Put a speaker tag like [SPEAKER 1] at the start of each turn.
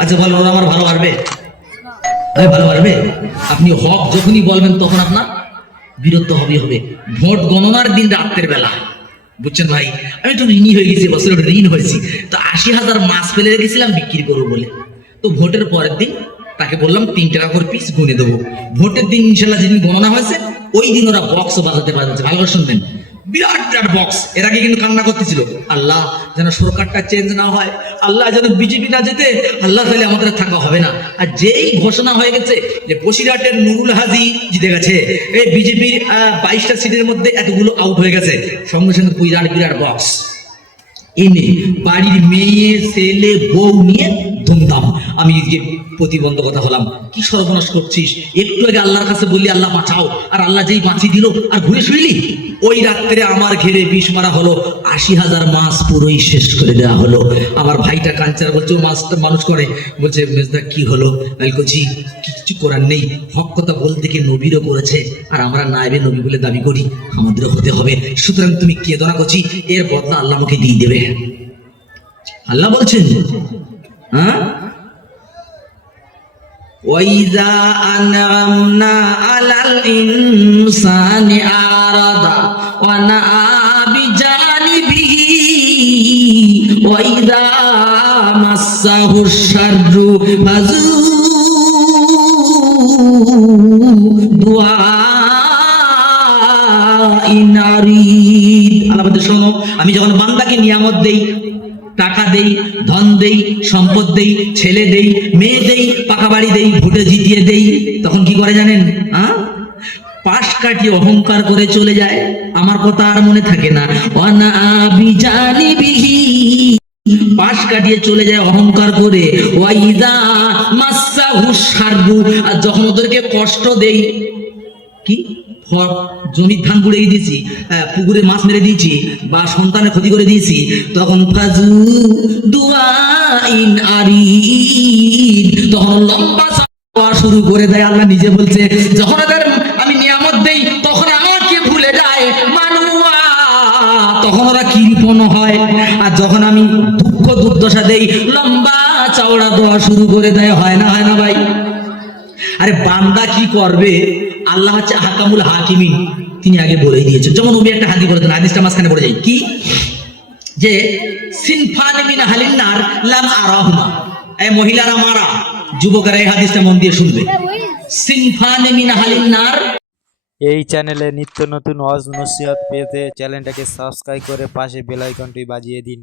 [SPEAKER 1] আচ্ছা বলো ওরা আমার ভালো পারবে ভালো পারবে আপনি হক যখনই বলবেন তখন আপনার বিরক্ত হবে হবে। ভোট গণনার দিন রাত্রের বেলা। বুঝছেন ভাই? আমি একটু ঋণী হয়ে গেছি বছর ঋণ হয়েছি। তো আশি হাজার মাছ ফেলে রেখেছিলাম, বিক্রি করব বলে। তো ভোটের পরের দিন তাকে বললাম, তিন টাকা করে পিস গুনে দেবো। ভোটের দিন ইনশাল্লাহ যেদিন গণনা হয়েছে, ওই দিন ওরা বক্স বাজাতে বাজাচ্ছে ভালো শুনবেন। বিরাট বিরাট বক্স এর আগে কিন্তু কান্না করতেছিল। আল্লাহ যেন সরকারটা চেঞ্জ না হয়, আল্লাহ যেন বিজেপি না যেতে আল্লাহ তাহলে আমাদের থাকা হবে না। আর যেই ঘোষণা হয়ে গেছে যে বসিরহাটের নুরুল হাজি জিতে গেছে, এই বিজেপির বাইশটা সিটের মধ্যে এতগুলো আউট হয়ে গেছে। সঙ্গে সঙ্গে বিরাট বিরাট বক্স এনে বাড়ির মেয়ে, ছেলে, বউ নিয়ে আমি যে প্রতিবন্ধকতা হলাম, কি সর্বনাশ করছিস? একটু আগে আল্লাহর কাছে বললি, আল্লাহ, বাঁচাও। আর আল্লাহ যেই বাঁচিয়ে দিল, আর ঘুরে শুইলি ওই রাত্রে আমার ঘেরে বিষ মারা হলো, আশি হাজার মাছ পুরোই শেষ করে দেওয়া হলো। আমার ভাইটা কাঞ্চার বলছে, ও মাছটা মানুষ করে। বলছে, মেজদা, কি হলো? আমি বলছি কিছু করার নেই। হক কথা বলতে কি নবীরও করেছে, আর আমরা নাইবে নবী বলে দাবি করি। আমাদেরও হতে হবে। সুতরাং তুমি কেদো না করছি এর বদলা আল্লাহ আমাকে দিয়ে দেবে। আল্লাহ বলছেন হ্যাঁ? وَإِذَا أَنْعَمْنَا عَلَى الْإِنسَانِ أَعْرَضَ وَنَأَى بِجَانِبِهِ وَإِذَا مَسَّهُ الشَّرُّ فَذُو دُعَاءٍ عَرِيضٍ আল্লাহ বলছে, শোনো আমি যখন বান্দাকে নিয়ামত দেই টাকা দেই, ধন দেই, সম্পদ দেই, ছেলে দেই, মেয়ে দেই পাকা বাড়ি দেই, ভোটে জিতিয়ে দেই, তখন কি করে জানেন হ্যাঁ পাশ কাটিয়ে অহংকার করে চলে যায়, আমার কথা আর মনে থাকে না। অনা বিজানিবিহি পাশ কাটিয়ে চলে যায় অহংকার করে। ওয়াইদা মাসা হুসারু আর যখন ওদেরকে কষ্ট দেই কি? ফ- জমির ধান পুড়িয়ে দিয়েছি পুকুরে মাছ মেরে দিয়েছি, বা সন্তানের ক্ষতি করে দিয়েছি, তখন ফাজু দুয়াইন আরিদ। তখন লম্বা শুরু করে দেয়, আল্লাহ নিজে বলছে, যখন ওদের আমি নিয়ামত দেই, তখন আমাকে ভুলে যায় মানুয়া। তখন ওরা কৃপণ হয়? আর যখন আমি দুঃখ দুর্দশা দেই, লম্বা চাওড়া দেওয়া শুরু করে দেয়, হয় না হয় না ভাই? আরে বান্দা কি করবে? আল্লাহ হচ্ছে হাকামুল হাকিমিন। তিনি আগে বলে দিয়েছেন। যেমন উনি একটা হাদি বলে দেন হাদিসটা মাঝখানে পড়ে যাই। কি? যে, সিনফান মিন হালিন্নার লাম আরাহুমা। এই মহিলারা মারা। যুবকেরা এই হাদিসটা মন দিয়ে শুনবে। সিনফান মিন হালিন্নার
[SPEAKER 2] এই চ্যানেলে নিত্য নতুন ওয়াজ নসিহত পেতে চ্যানেলটাকে সাবস্ক্রাইব করে পাশে বেল আইকনটি বাজিয়ে দিন।